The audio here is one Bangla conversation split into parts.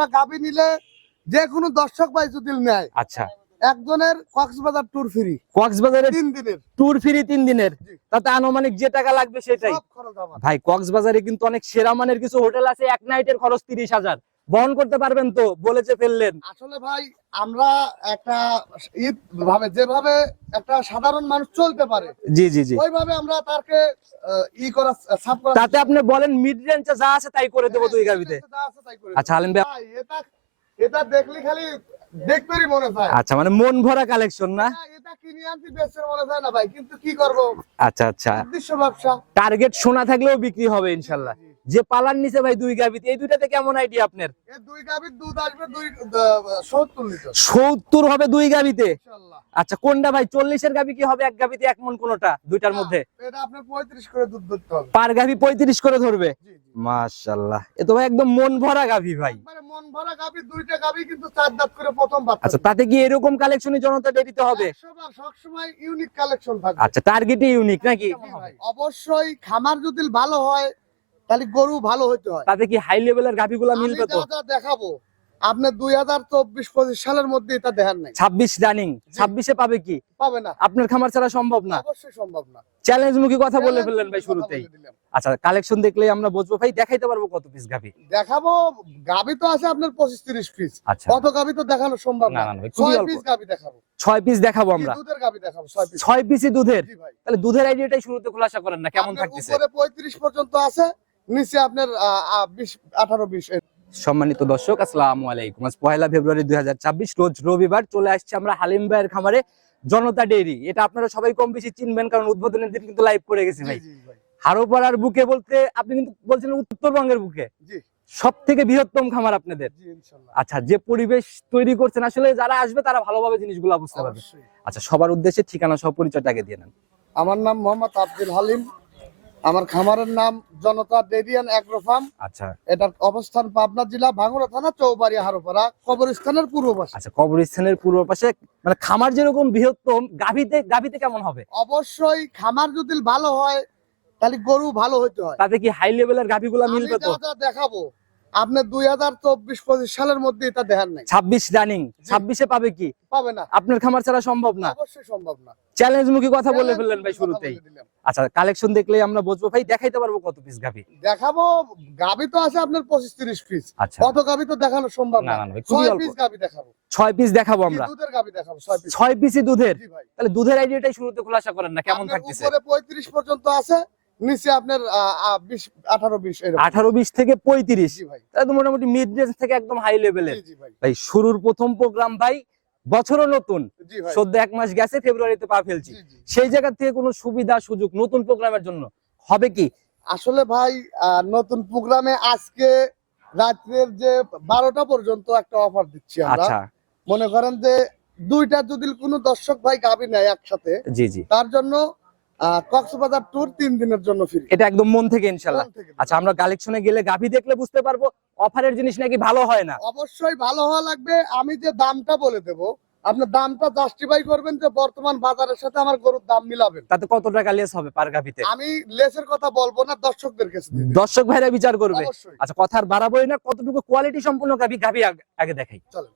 জোড়া গাভী নিলে যে কোনো দর্শক ভাই যদি নেয়, আচ্ছা, একজনের কক্সবাজার ট্যুর ফ্রি, কক্সবাজারে 3 দিনের ট্যুর ফ্রি 3 দিনের, জি। তাতে আনুমানিক যে টাকা লাগবে সেটাই। সব খরচ আমার। ভাই কক্সবাজারে কিন্তু অনেক সেরা মানের কিছু হোটেল আছে, এক নাইটের খরচ 30,000 বহন করতে পারবেন তো বলেছে ফেললেন। আসলে ভাই আমরা একটা ঈদ ভাবে যেভাবে একটা সাধারণ মানুষ চলতে পারে, জি জি জি, ওইভাবে আমরা তাকে ই করা সাব করা। তাতে আপনি বলেন মিড রেঞ্জে যা আছে তাই করে দেবো দুই গাবিতে। যা আছে তাই করে আচ্ছা আলিম ভাই, ভাই, এটা দেখলি খালি দেখতেই মনে হয়। আচ্ছা মানে মন ভরা কালেকশন না? এটা কিনে আনছি বেচতে মনে হয় না ভাই, কিন্তু কি করব, আচ্ছা আচ্ছা, উদ্দেশ্য ব্যবসা। টার্গেট সোনা থাকলেও বিক্রি হবে ইনশাল্লাহ। যে পালার নিচে ভাই দুই গাবিতে, এই দুইটাতে কেমন আইডিয়া আপনার? এই দুই গাভীর দুধ আসবে 70 লিটার 70 হবে দুই গাবিতে? ইনশাআল্লাহ। আচ্ছা কোনটা ভাই 40-এর গাবি কি হবে এক গাবিতে এক মন কোনটা দুইটার মধ্যে? এটা আপনার 35 করে দুধ ধরতে হবে। পার গাভি 35 করে ধরবে? জি জি, মাশাআল্লাহ, এ তো ভাই একদম মন ভরা গাভি ভাই। মানে মন ভরা গাভী, দুইটা গাভী কিন্তু 4 দাঁত করে প্রথম বাচ্চা। আচ্ছা তাতে কি এরকম কালেকশনই জনতা ডেরিতে হবে? 100 বার সব সময় ইউনিক কালেকশন থাকবে। আচ্ছা টার্গেটই ইউনিক নাকি? জি ভাই, অবশ্যই খামার যদি ভালো হয় তাহলে গরু ভালো হইতে হয়। তাতে কি হাই লেভেলের গাভিগুলা আমি মিলবে তো? যা যা দেখাবো আপনি 2024-25 সালের মধ্যে এটা দেখেন নাই, 26 রানিং, 26-এ পাবে কি? পাবে না। আপনার খামার ছাড়া সম্ভব না। অবশ্যই সম্ভব না। চ্যালেঞ্জ মুখী কথা বলে ফেললেন ভাই শুরুতেই। কথা বলে দিলাম। আচ্ছা কালেকশন দেখলেই আমরা বুঝবো ভাই, দেখাইতে পারবো কত পিস গাভি? দেখাবো গাভী তো আছে আপনার 25-30 পিস। আচ্ছা কত গাভী তো দেখানো সম্ভব না না। না ভাই, খুবই 6 অল্প। পিস গাভী দেখাবো। 6 পিস দেখাবো কি আমরা? দুধের গাভী দেখাবো 6 পিস। 6 পিসই দুধের? জি ভাই। তাহলে দুধের আইডিয়াটাই শুরুতে খোলাসা করেন না, কেমন আপনার থাকতেছে? উপরে 35 পর্যন্ত আছে, নিচে আপনার 20 18-20। সম্মানিত দর্শক আসসালামু আলাইকুম। আজ 1 ফেব্রুয়ারি 2024 রোজ রবিবার চলে আসছে আমরা হালিম ভাইয়ের খামারে, জনতা ডেইরি। এটা আপনারা সবাই কম বেশি চিনবেন, কারণ উদ্বোধনের দিন কিন্তু লাইভ করে গেছি ভাই। জি ভাই। হারোপাড়ার বুকে বলতে আপনি কিন্তু বলছেন উত্তরবঙ্গের বুকে জি সব থেকে বৃহত্তম খামার আপনাদের। জি ইনশাআল্লাহ। আচ্ছা যে পরিবেশ তৈরি করছেন, আসলে যারা আসবে তারা ভালোভাবে জিনিসগুলো বুঝতে পারবে। অবশ্যই। আচ্ছা সবার উদ্দেশ্যে ঠিকানা সহ পরিচয়টাকে দিয়ে নেন। আমার নাম মোহাম্মদ আব্দুল হালিম, আমার খামারের নাম জনতা ডেইরি এন্ড অ্যাগ্রো ফার্ম। আচ্ছা এটার অবস্থান পাবনা জেলা ভাঙ্গুড়া থানা চৌবাড়ি হারোপাড়া কবরস্থানের পূর্ব পাশে। আচ্ছা, কবরস্থানের পূর্ব পাশে। মানে খামার যেরকম বৃহত্তম, গাভীতে কেমন হবে? অবশ্যই খামার যদি ভালো হয় তাহলে গরু ভালো হইতে হয়। তাতে কি হাই লেভেলের গাভীগুলো আমি মিলবে তো? যা যা দেখাবো আপনি 2024-25 সালের মধ্যে এটা দেখেন নাই, 26 রানিং, 26-এ পাবে কি? পাবে না। আপনার খামার ছাড়া সম্ভব না। অবশ্যই সম্ভব না। চ্যালেঞ্জ মুখী কথা বলে ফেললেন ভাই কথা শুরুতেই। বলে দিলাম। আচ্ছা কালেকশন দেখলেই আমরা বুঝবো ভাই, দেখাইতে পারবো কত পিস গাভী? দেখাবো গাভী তো আছে আপনার 25-30 পিস। আচ্ছা কত গাভী তো দেখানো সম্ভব না না। না ভাই, খুবই 6 অল্প। পিস গাভী দেখাবো। 6 পিস দেখাবো কি আমরা? দুধের গাভী দেখাবো 6 পিস। 6 পিসই দুধের? জি ভাই। তাহলে দুধের আইডিয়াটাই শুরুতে খোলাসা করেন না, কেমন আপনার থাকতেছে? উপরে 35 পর্যন্ত আছে, নিচে আপনার 20 18-20 এরকম। 18-20 থেকে 35। জি ভাই। তাহলে তো মোটামুটি মিড রেঞ্জ থেকে একদম হাই লেভেলের। জি জি ভাই। ভাই শুরুর প্রথম প্রোগ্রাম ভাই, বছরও নতুন, জি ভাই। সদ্য 1 মাস গেছে, ফেব্রুয়ারিতে পা ফেলছি। জি জি। সেই জায়গা থেকে কোনো সুবিধা সুযোগ নতুন প্রোগ্রামের জন্য হবে কি? আসলে ভাই নতুন প্রোগ্রামে আজকে রাত্রের যে 12টা পর্যন্ত একটা অফার দিচ্ছি আমরা। আচ্ছা মনে করেন যে দুইটা যদি কোনো দর্শক ভাই গাবি নেয় একসাথে, জি জি, তার জন্য কক্সবাজার ট্যুর 3 দিনের জন্য ফ্রি। এটা একদম মন থেকে ইনশাল্লাহ। আচ্ছা আমরা কালেকশনে গেলে গাভী দেখলে বুঝতে পারবো অফারের জিনিস নাকি ভালো হয় না। অবশ্যই ভালো হওয়া লাগবে। আমি যে দামটা বলে দেব, আপনি দামটা জাস্টিফাই করবেন যে বর্তমান বাজারের সাথে আমার গরুর দাম মিলাবেন। তাতে কত টাকা লেস হবে পার গাভীতে? আমি লেসের কথা বলবো না, দর্শকদের কাছে দিয়ে দেব। দর্শক ভাইরা বিচার করবে। অবশ্যই। আচ্ছা কথার বাড়াবোই না, কতটুকু কোয়ালিটি সম্পূর্ণ গাভী আগে দেখাই। চলেন।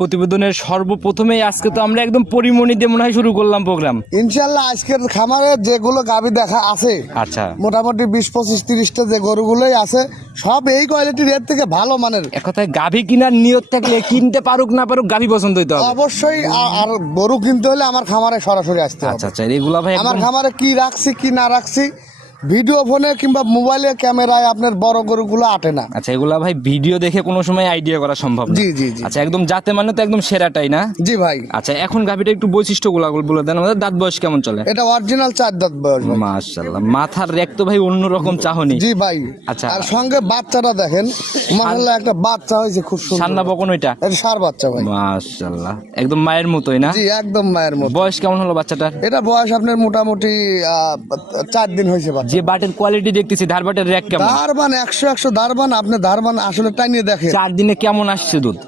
প্রতিবেদনের সর্বপ্রথমেই আজকে তো আমরা একদম পরিমণি দিয়ে মনে হয় শুরু করলাম প্রোগ্রাম। ইনশাআল্লাহ আজকের খামারে যেগুলো গাবি দেখা আছে, আচ্ছা মোটামুটি 20-25-30টা যে গরুগুলোই আছে, সব এই কোয়ালিটির এর থেকে ভালো মানের। এক কথায় গাভী কিনার নিয়ত থাকলে কিনতে পারুক না পারুক গাভী পছন্দ হইতে হবে। অবশ্যই। আর গরু কিনতে হলে আমার খামারে সরাসরি আসতে হবে। আচ্ছা আচ্ছা, এগুলা ভাই আমার একদম খামারে কি রাখছি কি না রাখছি ভিডিও ফোনে কিংবা মোবাইলে ক্যামেরায় আপনার বড় গরুগুলো আটে না। আচ্ছা এগুলা ভাই ভিডিও দেখে কোনো সময় আইডিয়া করা সম্ভব না। জি জি জি। আচ্ছা একদম যাতে মানে তো একদম সেরাটাই না? জি ভাই। আচ্ছা এখন গাভীটা একটু বৈশিষ্ট্যগুলো বলে দেন আমাদের। দাঁত বয়স কেমন চলে? এটা অরিজিনাল 4 দাঁত বয়স ভাই। মাশাআল্লাহ, মাথার রেক তো ভাই অন্যরকম চাহনি। জি ভাই। আচ্ছা। আর সঙ্গে বাচ্চাটা দেখেন, মাশাআল্লাহ একটা বাচ্চা হয়েছে খুব সুন্দর। সান্না বকন ওইটা? এটা ষাঁড় বাচ্চা ভাই। মাশাআল্লাহ, একদম মায়ের মতোই না? জি একদম মায়ের মতো। বয়স কেমন হলো বাচ্চাটার? এটা বয়স আপনার মোটামুটি 4 দিন হয়েছে বাচ্চা। যে বাটের কোয়ালিটি দেখতেছি, ধারবাটের রেক কেমন? দারবান 100 দারবান। আপনি দারবান আসলে টাইনিয়ে দেখেন। 4 দিনে কেমন আসছে দুধ?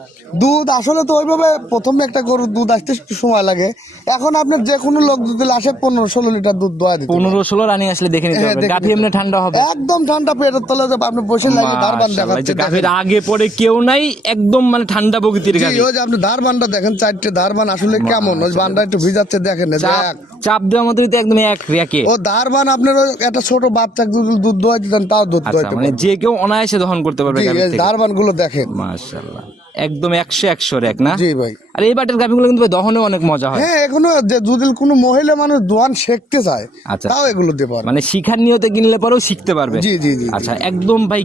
দুধ আসলে তো ওইভাবে প্রথমে একটা গরুর দুধ আসতে একটু সময় লাগে। এখন আপনার যে কোনো লোক যদি আসে 15-16 লিটার দুধ দোয়া দিতে পারে। 15-16 রানিং আসলে দেখে নিতে হ্যাঁ, হবে, দেখে গাভী নিতে এমনি হবে। ঠান্ডা হবে একদম ঠান্ডা পেটের তলে যাবে, আপনি বসে লাইনে ধারবান মাশাআল্লাহ। এই যে দেখাচ্ছে গাভীর দেখেন। আগে পরে কেউ নাই, একদম মানে ঠান্ডা প্রকৃতির জি, গাভী। ওই যে আপনি ধারবানটা দেখেন, 4টে ধারবান আসলে কেমন, ওই বানটা একটু ভিজাচ্ছে দেখেন, এই যে চাপ এক। চাপ দেওয়ার মধ্যে তো একদম এক রেকে। ও ধারবান আপনার ওই একটা ছোট বাচ্চা দুধ দোয়া দিতেন তাও দুধ আচ্ছা, দোয়াইতে মানে পারবে। যে কেউ অনায়াসে দহন করতে পারবে জি, গাভীর এই থেকে। ধারবান গুলো দেখেন। মাশাআল্লাহ, একদম 100 রেক না? জি ভাই। আর এই বাটের গাভীগুলো কিন্তু ভাই দহনে অনেক মজা হয়। হ্যাঁ, এখনো যে যদি কোনো মহিলা মানুষ দোয়ান শিখতে চায় আচ্ছা, তাও এগুলো দিতে পারে। মানে শিখার নিয়তে কিনলে পরেও শিখতে পারবে। জি জি জি। আচ্ছা, একদম ভাই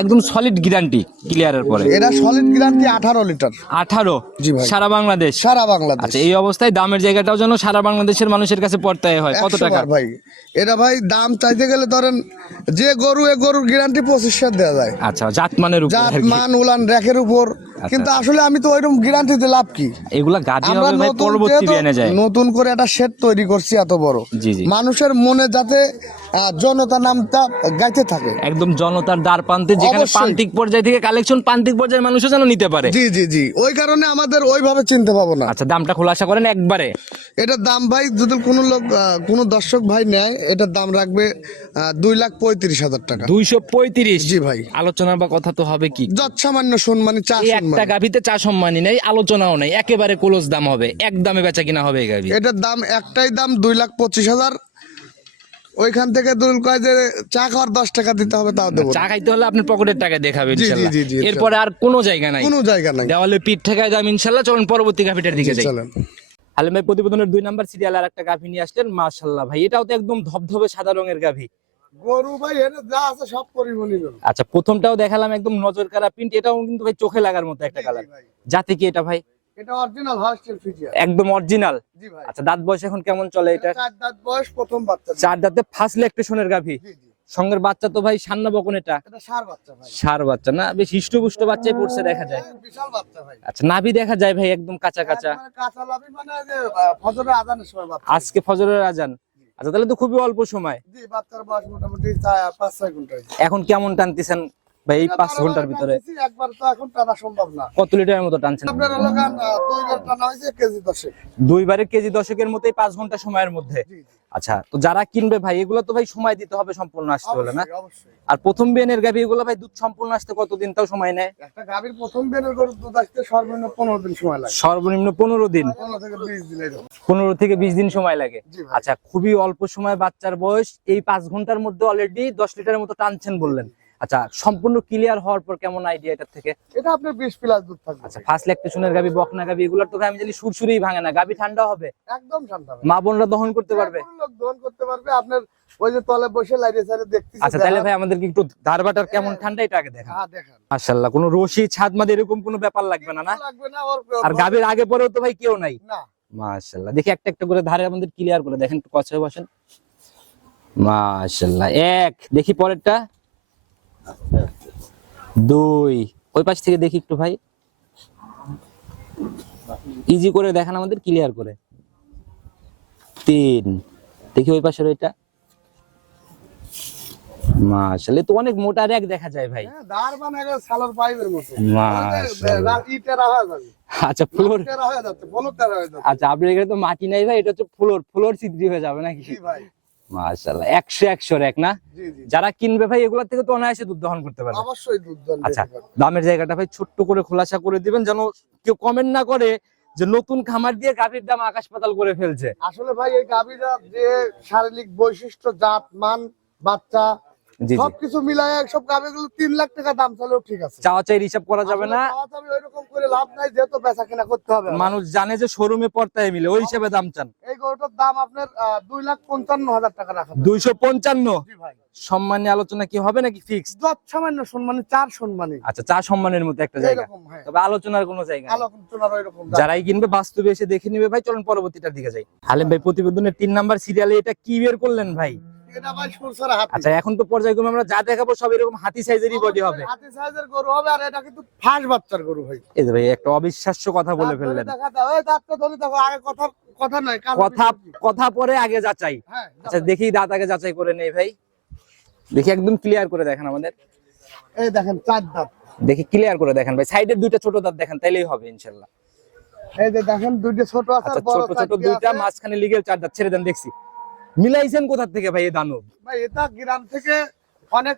একদম সলিড গ্যারান্টি ক্লিয়ারের পরে। এটা সলিড গ্যারান্টি 18 লিটার। 18? জি ভাই। সারা বাংলাদেশ? সারা বাংলাদেশ। আচ্ছা, এই অবস্থায় দামের জায়গাটাও যেন সারা বাংলাদেশের মানুষের কাছে পড়তে হয়। কত 100 টাকা বার ভাই। এটা ভাই দাম চাইতে গেলে ধরেন যে গরু এ গরুর গ্যারান্টি 25 দেওয়া যায়। আচ্ছা, জাতমানের উপর জাত আর কি। মান উলান রেখের উপর। কিন্তু আসলে আমি তো ওইরকম গ্যারান্টিতে লাভ কি? এগুলা গাভী আমরা হবে ভাই নতুন পরবর্তী যেহেতু বিয়ানে যায়। নতুন করে একটা শেড তৈরি করছি এত বড়, জি জি, মানুষের মনে যাতে জনতা নামটা গাইতে থাকে। একদম জনতার দ্বার প্রান্তে, যেখানে অবশ্যই। প্রান্তিক পর্যায় থেকে কালেকশন প্রান্তিক পর্যায়ের মানুষও যেন নিতে পারে। জি জি জি, ওই কারণে আমাদের ওইভাবে চিনতে পাবো না। আচ্ছা, দামটা খোলাসা করেন একবারে। এটার দাম ভাই যদি কোনো লোক কোনো দর্শক ভাই নেয়, এটার দাম রাখবে 2,35,000 টাকা। 235? জি ভাই। আলোচনার বা কথা তো হবে কি? যৎসামান্য সম্মানী চা এই একটা সম্মানী। গাভীতে চা সম্মানী নেই, আলোচনাও নেই, একেবারে ক্লোজ দাম হবে, এক দামে বেচা কিনা হবে এই গাভী। এটার দাম একটাই দাম 2,25,000। ওইখান থেকে দুল কয় যে চা খাওয়ার 10 টাকা দিতে হবে, তাও দেবো চা খাইতে হলে আপনার পকেটের টাকা দেখাবে জি, ইনশাআল্লাহ। জি, জি, ইনশাআল্লাহ। এরপরে আর কোনো জায়গা নাই, কোনো জায়গা নাই। দেওয়ালে পিঠ ঠেকায় দাম ইনশাআল্লাহ। চলুন পরবর্তী গাভীটার দিকে যাই। চলেন। হালিম ভাই প্রতিবেদনের 2 নাম্বার সিরিয়াল আর একটা গাভী নিয়ে আসলেন, মাশাআল্লাহ ভাই, এটাও তো একদম ধবধবে সাদা রঙের গাভী। গরু ভাই এটা যা আছে সব পরিমণি গরু। আচ্ছা, প্রথমটাও দেখালাম একদম নজর কাড়া প্রিন্ট, এটাও কিন্তু ভাই চোখে লাগার মতো একটা কালার। জি ভাই। জাতি কি এটা ভাই? এটা অরিজিনাল হলস্টাইন ফ্রিজিয়ান। একদম অরিজিনাল। জি ভাই। আচ্ছা, দাঁত বয়স এখন কেমন চলে এটা? 4 দাঁত বয়স, প্রথম বাচ্চা। 4 দাঁতে ফার্স্ট ল্যাকটেশনের গাভী। জি জি। সঙ্গের বাচ্চা তো ভাই সান্না বকন, এটা এটা ষাঁড় বাচ্চা ভাই। ষাঁড় বাচ্চা না? বেশ হিষ্টপুষ্ট বাচ্চাই পড়ছে দেখা যায়। বিশাল বাচ্চা ভাই। আচ্ছা, নাভি দেখা যায় ভাই একদম কাঁচা কাঁচা। একবারে কাঁচা লাভি, মানে যে ফজরের আজানের সময় বাচ্চা। আজকে ফজরের আজান। আচ্ছা, তাহলে তো খুবই অল্প সময়। জি, বাচ্চার বয়স মোটামুটি 5-6 ঘন্টা। এখন কেমন টানতেছেন ভাই এই 5 ঘন্টার ভিতরে? একবার তো এখন টানা সম্ভব না। কত লিটারের মতো টানছেন? আপনার হলো গান 2 বার টানা হয়েছে কেজি 10। 2 বারে কেজি 10 মতোই 5 ঘন্টা সময়ের মধ্যে। জি জি। আচ্ছা, তো যারা কিনবে ভাই এগুলো তো ভাই সময় দিতে হবে সম্পূর্ণ আসতে হলে না? অবশ্যই অবশ্যই। আর প্রথম বিয়ানের গাভী এগুলো ভাই দুধ সম্পূর্ণ আসতে কতদিন তাও সময় নেয়? একটা গাভীর প্রথম দিনের গরুর দুধ আসতে সর্বনিম্ন 15 দিন সময় লাগে। সর্বনিম্ন 15 দিন। 15 থেকে 20 দিন এরকম। 15 থেকে 20 দিন সময় লাগে। জি ভাই। আচ্ছা, খুবই অল্প সময় বাচ্চার বয়স, এই 5 ঘন্টার মধ্যে অলরেডি 10 লিটারের মতো টানছেন বললেন। আচ্ছা, সম্পূর্ণ ক্লিয়ার হওয়ার পর কেমন আইডিয়া এটা থেকে? এটা আপনার 20 প্লাস দুধ থাকবে। আচ্ছা, ফার্স্ট ল্যাকটেশনের গাভী, বকনা গাভী, এগুলোর তো ভাই আমি জানি সুরসুরেই ভাঙে না, গাভী ঠান্ডা হবে, একদম ঠান্ডা ভাই। মা বোনরা দহন করতে পারবে। কোনো লোক দহন করতে পারবে। আপনার ওই যে তলে বসে লাইটে সাইডে দেখতেছি। আচ্ছা, তাহলে ভাই আমাদেরকে একটু ধারবাটার কেমন ঠান্ডা এটা আগে দেখান। হ্যাঁ দেখান। মাশাআল্লাহ, কোনো রশি ছাদ মাদ এরকম কোনো ব্যাপার লাগবে না, না? কিছু লাগবে না ওর। আর গাভীর আগে পরেও তো ভাই কেউ নাই। না। মাশাআল্লাহ, দেখি একটা একটা করে ধারে আমাদের ক্লিয়ার করে দেখেন, একটু কাছে বসেন। মাশাআল্লাহ, এক, দেখি পরেরটা, 2, ওই পাশ থেকে দেখি একটু ভাই, ইজি করে দেখান আমাদের ক্লিয়ার করে। 3, দেখি ওই পাশের ওইটা। মাশাআল্লাহ, তো অনেক মোটা র‍্যাক দেখা যায় ভাই। হ্যাঁ, ধার বানায় সালার পাইপের মতো। মাশাআল্লাহ। ইটেরা হয়ে যাবে। আচ্ছা, ফ্লোর। ইটেরা হয়ে যাচ্ছে, ফলকদার হয়ে যাচ্ছে। আচ্ছা, আপনার এখানে তো মাটি নাই ভাই, এটা হচ্ছে ফ্লোর, ফ্লোর সিদ্ধি হয়ে যাবে নাকি? জি ভাই। মাশাআল্লাহ, 100 র‍্যাক না? জি জি। যারা কিনবে ভাই এগুলা থেকে তো অনায়াসে দুধ দহন করতে পারবে। অবশ্যই দুধ দহন আচ্ছা, করতে পারবে। দামের জায়গাটা ভাই ছোট্ট করে খোলাসা করে দিবেন, যেন কেউ কমেন্ট না করে যে নতুন খামার দিয়ে গাভীর দাম আকাশ পাতাল করে ফেলছে। আসলে ভাই এই গাভীরা যে শারীরিক বৈশিষ্ট্য, জাত মান, বাচ্চা জি জি, সবকিছু মিলায় সব গাভীগুলো 3 লাখ টাকা দাম চালেও ঠিক আছে। চাওয়া চাই হিসাব করা যাবে না। আসলে খাওয়া দাওয়া ওইরকম করে লাভ নাই, যেহেতু বেচা কেনা করতে হবে। মানুষ জানে যে শোরুমে পড়তায় মিলে, ওই হিসাবে দাম চান। এই গরুটার দাম আপনার 2,55,000 টাকা রাখা যাবে। 255। জি ভাই। সম্মানী আলোচনা কি হবে নাকি ফিক্স? যত সামান্য সম্মানী, 4 সম্মানী আচ্ছা, চা সম্মানের মতো একটা জায়গা, এরকম। হ্যাঁ, তবে আলোচনার কোনো জায়গা নেই। আলোচনার ওইরকম দাম। যারাই কিনবে বাস্তবে এসে দেখে নিবে ভাই। চলুন পরবর্তীটার দিকে যাই। হালিম ভাই প্রতিবেদনের 3 নাম্বার সিরিয়ালে এটা কি বের করলেন ভাই? এটা ভাই সুরসারা হাতি। আচ্ছা, এখন তো পর্যায়ক্রমে আমরা যা দেখাবো সব এরকম হাতি সাইজেরই বডি হবে। হাতি সাইজের গরু হবে, আর এটা কিন্তু ফার্স্ট বাচ্চার গরু ভাই। এই যে ভাই একটা অবিশ্বাস্য কথা বলে দাঁত ধরে ফেললেন। দেখা দাও, এই দাঁতটা ধরে দেখো, আগে কথা নয়, কাজ কথা কথা পরে আগে যাচাই। হ্যাঁ। আচ্ছা, দেখি দাঁত আগে যাচাই করে নেই ভাই, দেখি একদম ক্লিয়ার করে দেখেন আমাদের। এই দেখেন 4 দাঁত। দেখি ক্লিয়ার করে দেখেন ভাই, সাইডের দুইটা ছোট দাঁত দেখেন, তাইলেই হবে ইনশাআল্লাহ। এই যে দেখেন দুইটা ছোট আছে আচ্ছা আর বড় ছোট ছোট চারটে দুইটা, আছে। মাঝখানে লিগেল চার দাঁত, ছেড়ে দেন দেখছি। মিলাইছেন কোথা থেকে ভাই এই দানব? ভাই এটা গ্রাম থেকে অনেক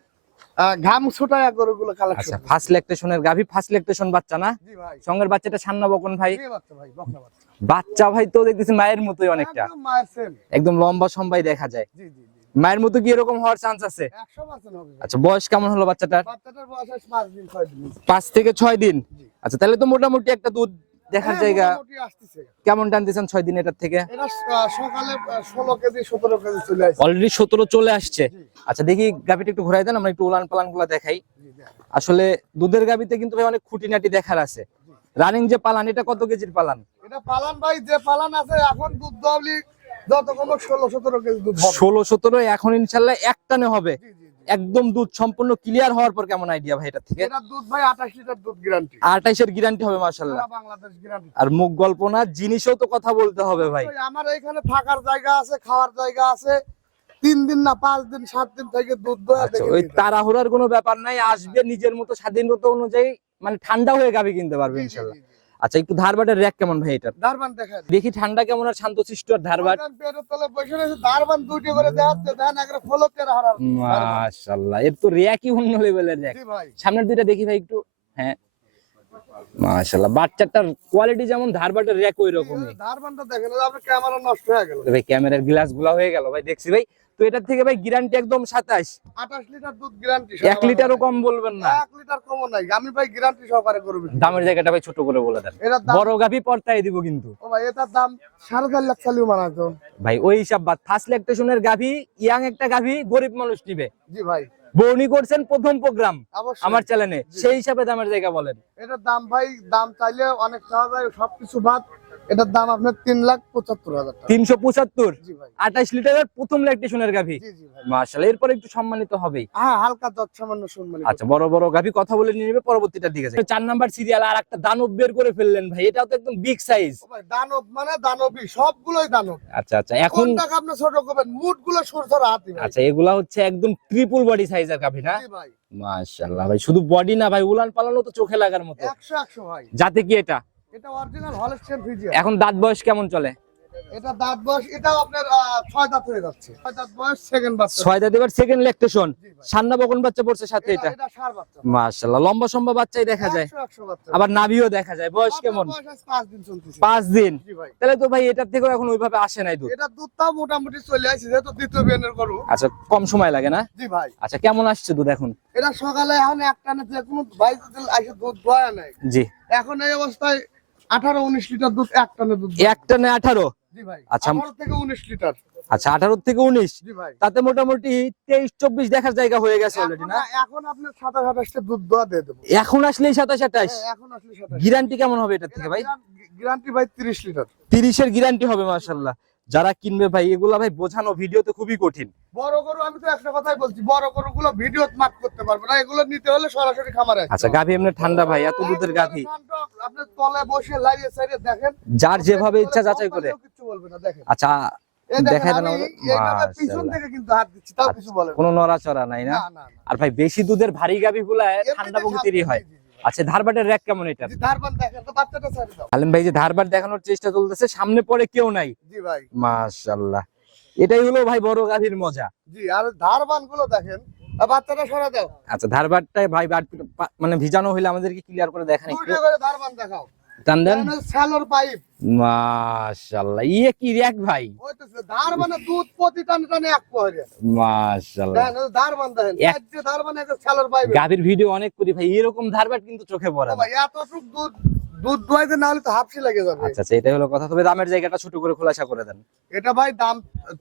ঘাম ছোটায়া গরুগুলো কালেকশন। আচ্ছা ফার্স্ট ল্যাকটেশনের গাভী, ফার্স্ট ল্যাকটেশন বাচ্চা না? জি ভাই। সঙ্গের বাচ্চাটা সান্না বকন ভাই? জি বাচ্চা ভাই, বকনা বাচ্চা। বাচ্চা ভাই তো দেখতেছি মায়ের মতোই অনেকটা, একদম মায়ের সেম। একদম লম্বা সম্বাই দেখা যায়। জি জি জি। মায়ের মতো কি এরকম হওয়ার চান্স আছে? 100% হবে। আচ্ছা বয়স কেমন হলো বাচ্চাটার? বাচ্চাটার বয়স 5 দিন 6 দিন। 5 থেকে 6 দিন। জি। আচ্ছা তাহলে তো মোটামুটি একটা দুধ দেখার হ্যাঁ, জায়গা। মোটামুটি আসতেছে। কেমন টানতেছেন 6 দিন এটার থেকে? এটা সকালে 16 কেজি 17 কেজি চলে আসছে। অলরেডি 17 চলে আসছে। জি। আচ্ছা দেখি গাভীটা একটু ঘুরাই দেন, আমরা একটু উলান পালান গুলা দেখাই। জি, জি। আসলে দুধের গাভীতে কিন্তু ভাই অনেক খুঁটিনাটি দেখার আছে। রানিং যে পালান, এটা কত কেজির পালান? এটা পালান ভাই, যে পালান আছে এখন দুধ দহলি যত কম 16-17 কেজি দুধ হবে। 16-17 এখন ইনশাআল্লাহ এক টানে হবে। জি জি জি। একদম দুধ সম্পূর্ণ ক্লিয়ার হওয়ার পর কেমন আইডিয়া ভাই এটা থেকে? এটা দুধ ভাই 28 লিটার দুধ গ্যারান্টি। 28 এর গ্যারান্টি হবে মাশাআল্লাহ। সারা বাংলাদেশ গ্যারান্টি। আর মুখ গল্প না, জিনিসও তো কথা বলতে হবে ভাই। আমার এখানে থাকার জায়গা আছে, খাওয়ার জায়গা আছে। 3 দিন না 5 দিন 7 দিন থেকে দুধ দোয়া আচ্ছা দেখে ওই নিতে। তাড়াহুড়ার কোনো ব্যাপার নাই, আসবে নিজের মতো স্বাধীনতা অনুযায়ী, মানে ঠান্ডা হয়ে গাভী কিনতে পারবে জি, জি, ইনশাআল্লাহ। জি, জি। আচ্ছা একটু ধারবাটের র্যাক কেমন ভাই এটার? দারবান দেখায়। দেখি ঠান্ডা কেমন আর শান্তশিষ্ট আর ধারবাট। পেটের তলে বসে রয়েছে, দারবান দুইটি করে দেখাচ্ছে, দেন একরে ফলকের হারার। মাশাআল্লাহ, এর তো র্যাকই অন্য লেভেলের র্যাক। জি ভাই। সামনের দুইটা দেখি ভাই একটু। হ্যাঁ মাশাআল্লাহ, বাচ্চাটার কোয়ালিটি যেমন, ধারবাটের র্যাক ওই রকমই। দারবানটা দেখেন, আপনার ক্যামেরা নষ্ট হয়ে গেল। ভাই ক্যামেরার গ্লাস গুলা হয়ে গেল ভাই, দেখছি ভাই। তো এটার থেকে ভাই গ্যারান্টি একদম 27। 28 লিটার দুধ গ্যারান্টি। 1 লিটারও কম বলবেন না? 1 লিটার কম নাই, আমি ভাই গ্যারান্টি সহকারে করব। দামের জায়গাটা ভাই ছোট করে বলে দেন। এটার দাম, বড় গাভী পর্তায় দিব কিন্তু। ও ভাই এটার দাম 4.5 লাখ চালিও মানাতো। ভাই ওই হিসাব বাদ, ফার্স্ট ল্যাকটেশনের গাভী, ইয়াং একটা গাভী গরিব মানুষ নিবে। জি ভাই। বউনি করছেন প্রথম প্রোগ্রাম অবশ্যই। আমার চ্যানেলে, জি। সেই হিসাবে দামের জায়গা বলেন। এটার দাম ভাই, দাম চাইলে অনেক চাওয়া যায়, সবকিছু বাদ এটার দাম আপনার 3,75,000 টাকা। 375। জি ভাই। 28 লিটারের প্রথম ল্যাকটেশনের গাভী। জি জি ভাই। মাশাআল্লাহ, এরপর একটু সম্মানিত হবেই। হ্যাঁ, হালকা যত সামান্য সম্মানিত। আচ্ছা বড় বড় গাভী কথা বলে নিয়ে নেবে, পরবর্তীটার দিকে যাই। 4 নাম্বার সিরিয়াল আর একটা দানব বের করে ফেললেন ভাই, এটাও তো একদম বিগ সাইজ। ও ভাই দানব মানে দানবই, সবগুলোই দানব। আচ্ছা আচ্ছা এখন কোনটাকে আপনি ছোট করবেন, মুটগুলো সরসরা হাতি ভাই। আচ্ছা এগুলা হচ্ছে একদম ট্রিপল বডি সাইজের গাভী না? জি ভাই। মাশাআল্লাহ ভাই, শুধু বডি না ভাই, উলান পালানো তো চোখে লাগার মতো। 100 ভাই। যাতে কি এটা এটা অরিজিনাল হলস্টেইন ফ্রিজিয়ান। এখন দাঁত বয়স কেমন চলে? এটা দাঁত বয়স, এটাও আপনার 6 দাঁত হয়ে যাচ্ছে। 6 দাঁত বয়স, সেকেন্ড বাচ্চা। 6 দাঁত, এবার সেকেন্ড ল্যাকটেশন। জি ভাই। সান্না বকন বাচ্চা পড়ছে সাথে এটা। এটা ষাঁড় বাচ্চা। মাশাআল্লাহ, লম্বা সম্বা বাচ্চাই দেখা যায়। 100 বাচ্চা। আবার নাভিও দেখা যায়। বয়স কেমন? বয়স আজ 5 দিন চলতেছে। 5 দিন। জি ভাই। তাহলে তো ভাই এটার থেকেও এখন ওইভাবে আসে নাই দুধ। এটা দুধটাও মোটামুটি চলে আসছে, যেহেতু দ্বিতীয় বিয়ানের গরু। আচ্ছা কম সময় লাগে না? জি ভাই। আচ্ছা কেমন আসছে দুধ এখন? এটা সকালে এখন একটানে যে কোনো ভাই যদি এসে দুধ দোয়া নাই, জি। এখন এই অবস্থায় 18-19 লিটার দুধ একটানে দুধ। একটা না 18? জি ভাই। আচ্ছা। 18 থেকে 19 লিটার। আচ্ছা 18 থেকে 19, জি ভাই। তাতে মোটামুটি 23-24 দেখার জায়গা হয়ে গেছে অলরেডি না? এখন আপনার 27-28 টা দুধ দোয়া দিয়ে দেবো। এখন আসলেই 27-28। হ্যাঁ, এখন আসলে 27। গ্যারান্টি কেমন হবে এটার থেকে ভাই? গ্যারান্টি ভাই 30 লিটার। 30 এর গ্যারান্টি হবে মাশাআল্লাহ। যারা কিনবে ভাই, এগুলা ভাই বোঝানো ভিডিওতে খুবই কঠিন। বড় গরু, আমি তো একটা কথাই বলছি, বড় গরুগুলো ভিডিওত মাপ করতে পারবে না, এগুলো নিতে হলে সরাসরি খামারে আসতে আচ্ছা হবে। গাভী এমনি ঠান্ডা ভাই, এত দুধের গাভী, আপনি তলে বসে লাইয়ে সাইডে দেখেন, যার যেভাবে ইচ্ছা যাচাই করে। কিছু বলবে না, দেখেন। আচ্ছা এই দেখেন, দেখাই দেন আমি আমাদের। এইভাবে পিছন মাশাআল্লাহ, থেকে কিন্তু হাত দিচ্ছি, তাও কিছু বলে না। কোনো নড়াচড়া নাই না? না, না, না। আর ভাই বেশি দুধের ভারী গাভী গুলা এমনিতে ঠান্ডা সাপ- প্রকৃতিরই হয়। জি, জি, জি। আচ্ছা ধারবাটের র্যাক কেমন এটা? জি, ধারবান দেখেন তো, বাচ্চাটা ছেড়ে দাও। আলম ভাই যে ধারবাট দেখানোর চেষ্টা চলতেছে, সামনে পরে কেউ নাই। জি ভাই। মাশাআল্লাহ, এটাই হলো ভাই বড় গাভীর মজা। জি, আর ধারবান গুলো দেখেন, আর বাচ্চাটা সরা দাও। আচ্ছা ধারবাটটাই ভাই মানে ভিজানো হইলে আমাদেরকে ক্লিয়ার করে দেখান একটু। দুইটা করে ধারবান দেখাও। টান দেন। স্যালোর পাইপ। মাশাআল্লাহ, ইয়ে কি র্যাক ভাই? হইতেছে ধারবানে দুধ প্রতি টানে টানে এক পহরে। মাশাআল্লাহ, দেখেন ওই ধারবান দেখেন, এক- চারটে ধারবান একটা স্যালোর পাইপ। গাভীর ভিডিও অনেক করি ভাই, এরকম ধারবাট কিন্তু চোখে পড়ে না। ভাই এতটুক দুধ, দুধ দোয়াইতে না হলে তো হাফসি লেগে যাবে। আচ্ছা আচ্ছা, এটাই হলো কথা। তবে দামের জায়গাটা ছোট করে খোলাসা করে দেন। এটা ভাই দাম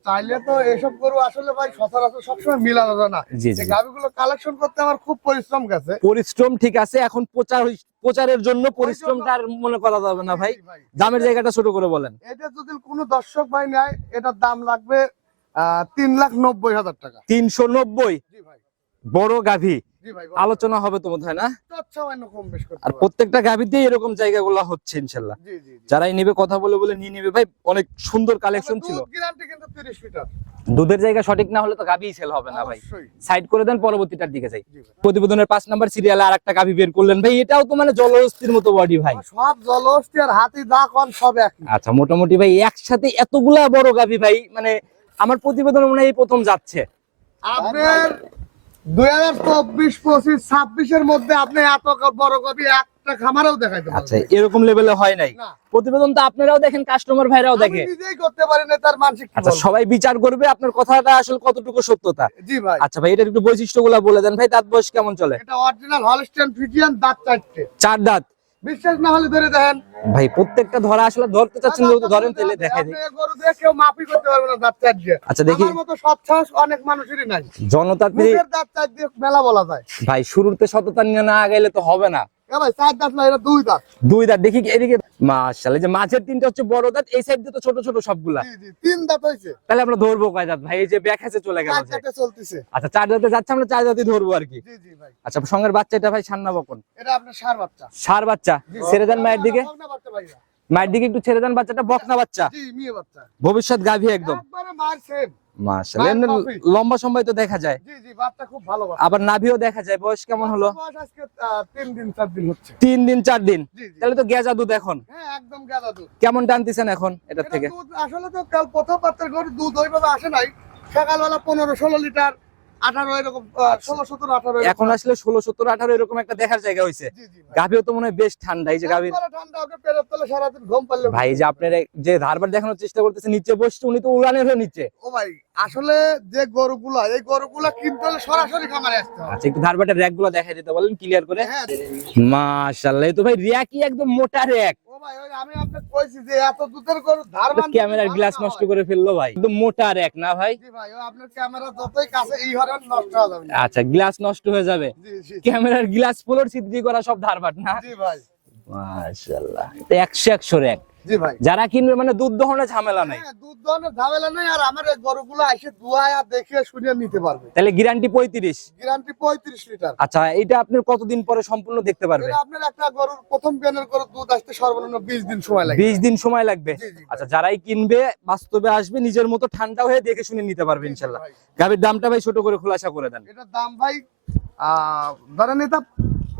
চাইলে তো এসব গরু আসলে ভাই সচরাচর সবসময় মিলানো যায় না। জি জি। এই গাভিগুলো কালেকশন করতে আমার খুব পরিশ্রম গেছে। পরিশ্রম ঠিক আছে, এখন প্রচারের জন্য পরিশ্রমটা আর মনে করা যাবে না ভাই। জি ভাই। দামের জায়গাটা ছোট করে বলেন। এটা যদি কোনো দর্শক ভাই নেয়, এটার দাম লাগবে 3,90,000 টাকা। 390? জি ভাই। বড় গাভী, জি জি ভাই আলোচনা হবে তো বোধহয় না? সামান্য কম বেশ করতে আর পারবো। প্রত্যেকটা গাভীতেই এরকম জায়গাগুলো হচ্ছে ইনশাল্লাহ। জি জি জি। যারাই নিবে কথা বলে বলে নিয়ে নিবে ভাই, অনেক সুন্দর কালেকশন ছিল। দুধ গ্যারান্টি কিন্তু 30 লিটার। দুধের জায়গা সঠিক না হলে তো গাভী সেল হবে না ভাই। অবশ্যই। সাইড করে দেন, পরবর্তীটার দিকে যাই। জি ভাই। প্রতিবেদনের 5 নাম্বার সিরিয়ালে আরেকটা গাভী বের করলেন ভাই, এটাও তো মানে জলহস্তির মতো বডি ভাই। সব জলহস্তি আর হাতি দা কোন সব একই। আচ্ছা, মোটামুটি ভাই একসাথে এতগুলা বড় গাভী ভাই, মানে আমার প্রতিবেদন মনে হয় এই প্রথম যাচ্ছে। আপনার 2024 25 26 এর মধ্যে আপনি এত বড় কবি একটা খামারেও দেখাইতে আচ্ছা, পারবেন এরকম লেভেলে হয় নাই না। প্রতিবেদন, তো আপনারাও দেখেন, কাস্টমার ভাইরাও আমি দেখে। নিজেই করতে পারি না, তার মানসিক কি আচ্ছা, বলবো? সবাই বিচার করবে আপনার কথাটা আসলে কতটুকু সত্যতা। জি ভাই। আচ্ছা ভাই, এটার একটু বৈশিষ্ট্যগুলো বলে দেন ভাই। দাঁত বয়স কেমন চলে? এটা অরিজিনাল হলস্টাইন ফ্রিজিয়ান, দাঁত চারটে। 4 দাঁত। বিশ্বাস না হলে ধরে দেখেন ভাই প্রত্যেকটা ধরা আসলে ধরতে চাচ্ছেন যেহেতু ধরেন, তাহলে দেখাই দিই। আপনি গরু দিয়ে কেউ মাপই করতে পারবে না দাঁত চার দিয়ে। আচ্ছা দেখি। আমার মতো সৎ সাহস অনেক মানুষেরই নাই। জনতান্ত্রিক মুখের দাঁত চার দিয়ে মেলা বলা যায়। ভাই, শুরুতে সততা নিয়ে না আগাইলে তো হবে না। এ ভাই 4 দাঁত না, এটা 2 দাঁত। 2 দাঁত দেখি কি এদিকে। মাশাআল্লাহ, যে মাঝের তিনটা হচ্ছে বড় দাঁত, এই সাইড দিয়ে তো ছোট ছোট সবগুলা। জি জি 3 দাঁত হইছে। তাহলে আমরা ধরবো কয় দাঁত ভাই? এই যে ব্যাক হাসে চলে গেল 4 যে। দাঁতে চলতেছে। আচ্ছা, 4 দাঁতে যাচ্ছে, আমরা 4 দাঁতই ধরবো আর কি। জি জি ভাই। আচ্ছা, সঙ্গের বাচ্চাটা ভাই সান্না বকন, এটা আপনার ষাঁড় বাচ্চা। ষাঁড় বাচ্চা। জি। ছেড়ে দেন মায়ের দিকে, বকনা বাচ্চা ভাইরা। মায়ের দিকে একটু ছেড়ে দেন, বাচ্চাটা বকনা বাচ্চা, জি মেয়ে বাচ্চা। ভবিষ্যৎ গাভী একদম। একবারে মার সেম। মাশাআল্লাহ, মায়ের এমনি কপি। লম্বা সময় তো দেখা যায়। জি জি বাচ্চা খুব ভালো বাচ্চা। আবার নাভিও দেখা যায়। বয়স কেমন হলো? বয়স আজকে 3 দিন 4 দিন হচ্ছে। 3 দিন 4 দিন। জি জি। তাহলে তো গেজা দুধ এখন। হ্যাঁ একদম গাদা দুধ। কেমন টানতেছেন এখন এটার এটা থেকে? দুধ আসলে তো কাল প্রথম বাচ্চার গরু দুধ ওইভাবে আসে নাই। সকালবেলা 15-16 লিটার, 18 এরকম 16-17 18 এরকম। এখন আসলে 16 17 18 এরকম একটা দেখার জায়গা হইছে। জি জি ভাই। গাভীও তো মনে হয় বেশ ঠান্ডা। এই যে গাভীর একবারে ঠান্ডা, আপনি পেটের তলে সারাদিন ঘুম পারলে ভাই, যে আপনার যে ধারবার দেখানোর চেষ্টা করতেছে নিচে বসছে, উনি তো উড়ানের নিচে। ও ভাই আসলে যে গরুগুলা, এই গরুগুলা কিনতে হলে সরাসরি খামারে আসতে হবে। আচ্ছা, একটু ধারবাটের র‍্যাক গুলো দেখাই দিতে বলেন ক্লিয়ার করে। হ্যাঁ। মাশাআল্লাহ, এই তো ভাই র‍্যাকই একদম মোটা র‍্যাক। ও ভাই ওই আমি আপনাকে কইছি যে এত দুধের গরু ধারবান ক্যামেরার গ্লাস নষ্ট করে ফেললো ভাই। একদম মোটা র‍্যাক না ভাই? জি ভাই ও আপনার ক্যামেরা যতই কাছে এই হরেন নষ্ট হয়ে যাবে না। আচ্ছা, গ্লাস নষ্ট হয়ে যাবে। জি জি ক্যামেরার গ্লাস ফ্লোর সিদ্ধি করা সব ধারবাট না? জি ভাই। মাশাআল্লাহ, তো 100 র‍্যাক। জি ভাই। যারা কিনবে মানে দুধ দহনের ঝামেলা নাই। হ্যাঁ দুধ দহনের ঝামেলা নেই, আর আমার এই গরুগুলো এসে দুয়ায় আর দেখে শুনে নিতে পারবে। তাহলে গ্যারান্টি 35। Guarantee 35 litre. আচ্ছা, এটা আপনি কতদিন পরে সম্পূর্ণ দেখতে পারবে? এটা আপনার একটা গরুর প্রথম বিয়ানের গরুর দুধ আসতে সর্বনিম্ন 20 দিন সময় লাগে। 20 দিন সময় লাগবে। জি, জি। আচ্ছা, যারাই কিনবে বাস্তবে আসবে, নিজের মতো ঠান্ডা হয়ে দেখে শুনে নিতে পারবে জি, জি ইনশাআল্লাহ। ভাই। গাভীর দামটা ভাই ছোট করে খোলাসা করে দেন। এটার দাম ভাই ধরেন এটা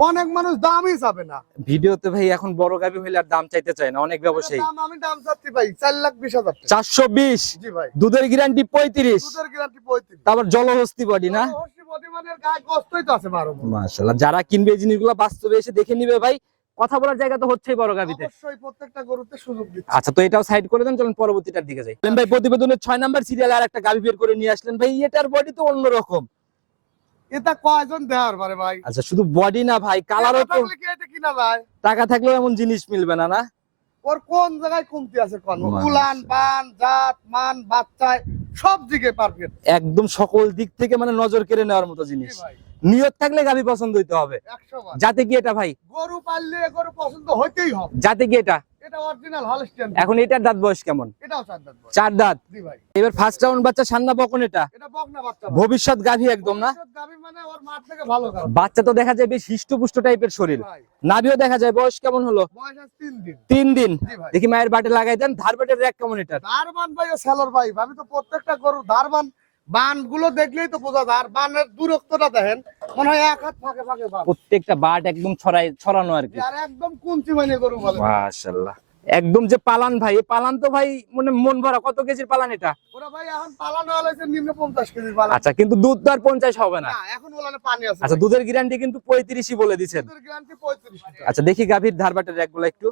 অনেক মানুষ দামই চাবে না। ভিডিওতে ভাই এখন বড় গাভী হইলে আর দাম চাইতে চায় না অনেক ব্যবসায়ী। এটার দাম আমি দাম চাচ্ছি ভাই 4,20,000 টাকা। 420। জি ভাই। দুধের গ্যারান্টি 35। দুধের গ্যারান্টি 35। তারপর জলহস্তি বডি না? হর্ষি বডিমানের গায়ে গোস্তই তো আছে 12 মণ। মাশাআল্লাহ, যারা কিনবে এই জিনিসগুলো বাস্তবে এসে দেখে নিবে ভাই। কথা বলার জায়গা তো হচ্ছেই বড় গাভীতে। অবশ্যই প্রত্যেকটা গরুতে সুযোগ দিচ্ছে। আচ্ছা, তো এটাও সাইড করে দেন, চলুন পরবর্তীটার দিকে যাই। ভাই প্রতিবেদনের 6 নাম্বার সিরিয়ালে আর একটা গাভী বের করে নিয়ে আসলেন ভাই, এটার বডি তো অন্যরকম। এটা কয়জন দেওয়ার পারে ভাই? আচ্ছা, শুধু বডি না ভাই, কালারও তো। থাকলে কি এটা কিনা যায়? টাকা থাকলেও এমন জিনিস মিলবে না না? ওর কোন জায়গায় কমতি আছে কোন? মাশাআল্লাহ। উলান বান জাত মান বাচ্চায় সব দিকে পারফেক্ট। একদম সকল দিক থেকে মানে নজর কেড়ে নেওয়ার মতো জি জিনিস। ভাই নিয়ত থাকলে গাভী পছন্দ হইতে হবে। 100 বার। যাতে কি এটা ভাই? গরু পাললে গরু পছন্দ হইতেই হবে। যাতে কি এটা? এটা অরিজিনাল হলস্টাইন। এখন এটার দাঁত বয়স কেমন? এটাও 4 দাঁত বয়স। 4 দাঁত। জি ভাই। এবার ফার্স্ট রাউন্ড বাচ্চা সান্না বকন এটা। এটা বকনা বাচ্চা ভাই। ভবিষ্যৎ গাভী একদম না? ভবিষ্যৎ গাভী মানে ওর মাঠ থেকে ভালো গাভী। বাচ্চা তো দেখা যায় বেশ হিষ্টপুষ্ট টাইপের শরীর। ভাই নাভিও দেখা যায়। বয়স কেমন হলো? বয়স আছে 3 দিন। 3 দিন। জি ভাই। দেখি মায়ের বাটে লাগাই দেন। ধারবাটের র‍্যাক কেমন এটা? ধারবান ভাই ও সেলর ভাই, আমি তো প্রত্যেকটা গরু ধারবান বানগুলো দেখলেই তো বোঝা যায়। আর বানের দূরত্বটা দেখেন, মনে হয় এক হাত ফাঁকে ফাঁকে বান। প্রত্যেকটা বাট একদম ছড়ানো আর কি। আর একদম কুঞ্চি মানে গরু বলে। মাশাআল্লাহ, একদম যে পালান ভাই, এই পালান তো ভাই মানে মন ভরা। কত কেজির পালান এটা? ওরা ভাই এখন পালানো হয়েছে নিম্ন 50 কেজি পালান। আচ্ছা, কিন্তু দুধ তো আর 50 হবে না। না এখন ওলানে পানি আছে। আচ্ছা, দুধের গ্যারান্টি কিন্তু 35ই বলে দিচ্ছেন। দুধের গ্যারান্টি 35 লিটার। আচ্ছা, দেখি গাভীর ধারবাটের র‍্যাকগুলো একটু।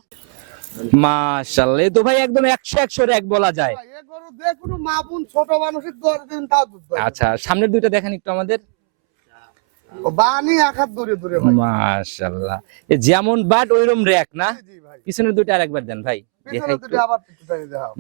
মাশাআল্লাহ, এ তো ভাই একদম 100 র‍্যাক বলা যায়। ভাই, এ গরু যে কোনো মা বোন ছোট মানুষের দর দিন তাও দুধ পাবে। আচ্ছা, সামনের দুইটা দেখেন একটু আমাদের। ও বানি এক হাত দূরে দূরে ভাই। মাশাআল্লাহ, এ যেমন বাট ওইরকম র‍্যাক না? জি জি ভাই। পিছনের দুইটা আরেকবার দেন ভাই, পিছনে দেখাই দুটো আবার একটু টানি দাও।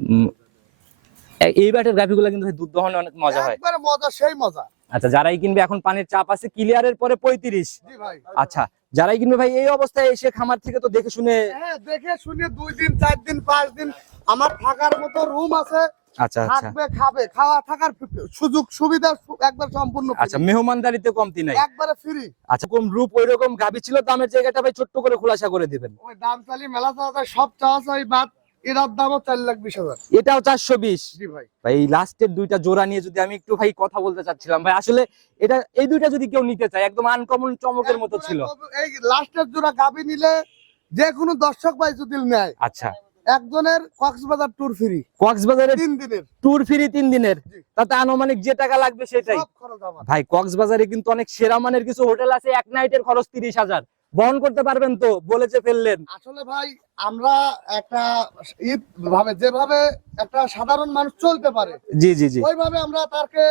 এই বাটের গাভীগুলো কিন্তু ভাই দুধ দহনে অনেক মজা হয়। একবারে মজা সেই মজা। আচ্ছা, যারাই কিনবে এখন পানির চাপ আছে, ক্লিয়ারের পরে 35। জি ভাই। আচ্ছা, যারাই কিনবে ভাই এই অবস্থায় এসে খামার থেকে তো দেখে শুনে। হ্যাঁ দেখে শুনে 2 দিন 4 দিন 5 দিন আমার থাকার মতো রুম আছে, আচ্ছা আচ্ছা থাকবে, খাবে, খাওয়া থাকার সুযোগ সুবিধা একবার সম্পূর্ণ free। আচ্ছা, মেহমানদারিতে কমতি নাই। একবারে ফ্রি। আচ্ছা, কোন রূপ ওই রকম গাবি ছিল, দামের জায়গাটা ভাই ছোট্ট করে খোলাসা করে দিবেন। ওই দাম চালি মেলা চাওয়া সব চাওয়া চাই বাদ, এটার দামও 4,20,000। এটাও 420। জি ভাই। ভাই এই লাস্টের দুইটা জোড়া নিয়ে যদি আমি একটু ভাই কথা বলতে চাচ্ছিলাম ভাই, আসলে এটা এই দুইটা যদি কেউ নিতে চায়, একদম আনকমন চমকের মতো ছিল। এই লাস্টের জোড়া গাবি নিলে যে কোনো দর্শক ভাই যদি নেয়, আচ্ছা, একজনের কক্সবাজার ট্যুর ফ্রি, কক্সবাজারে 3 দিনের ট্যুর ফ্রি 3 দিনের, জি। তাতে আনুমানিক যে টাকা লাগবে সেটাই। সব খরচ আমার। ভাই কক্সবাজারে কিন্তু অনেক সেরা মানের কিছু হোটেল আছে, এক নাইটের খরচ 30,000। বহন করতে পারবেন তো, বলে যে ফেললেন। আসলে ভাই আমরা একটা ঈদ ভাবে যেভাবে একটা সাধারণ মানুষ চলতে পারে, জি জি জি, ওইভাবে আমরা তাকে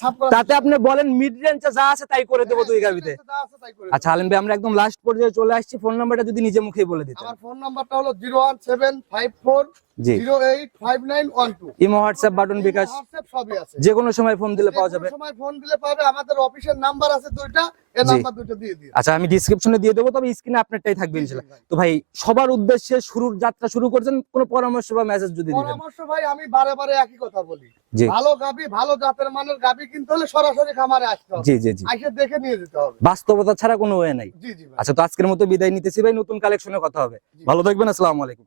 সাফ করা, তাতে আপনি বলেন মিড রেঞ্জে যা আছে তাই করে দেবো দুই গাবিতে। যা আছে তাই করে আচ্ছা আলিম ভাই, আমরা একদম লাস্ট পর্যায়ে চলে আসছি, ফোন নাম্বারটা যদি নিজে মুখেই বলে দিতেন। আমার ফোন নাম্বারটা হলো 01754 জি, 085912। ইমো, হোয়াটসঅ্যাপ, বাটন, বিকাশ হোয়াটসঅ্যাপ সবই আছে। যে কোনো সময় ফোন দিলে পাওয়া যাবে। যে কোনো সময় ফোন দিলে পাবে। আমাদের অফিসের নাম্বার আছে দুইটা, এই জি। নাম্বার দুটো দিয়ে দিন। আচ্ছা, আমি ডেসক্রিপশনে দিয়ে দেবো, তবে স্ক্রিনে আপনারটাই থাকবে জি, জি ইনশাআল্লাহ। ভাই। তো ভাই সবার উদ্দেশ্যে শুরুর যাত্রা শুরু করছেন, কোনো পরামর্শ বা মেসেজ যদি দিবেন। পরামর্শ ভাই আমি বারে বারে একই কথা বলি, জি ভালো গাবি, ভালো জাতের মানের গাবি কিনতে হলে সরাসরি খামারে আসতে হবে, জি জি জি, আইসে দেখে নিয়ে যেতে হবে। বাস্তবতা ছাড়া কোনো ওয়ে নাই। জি জি ভাই। আচ্ছা, তো আজকের মতো বিদায় নিতেছি ভাই, নতুন কালেকশনে কথা হবে। জি। ভালো থাকবেন, আসসালামু আলাইকুম।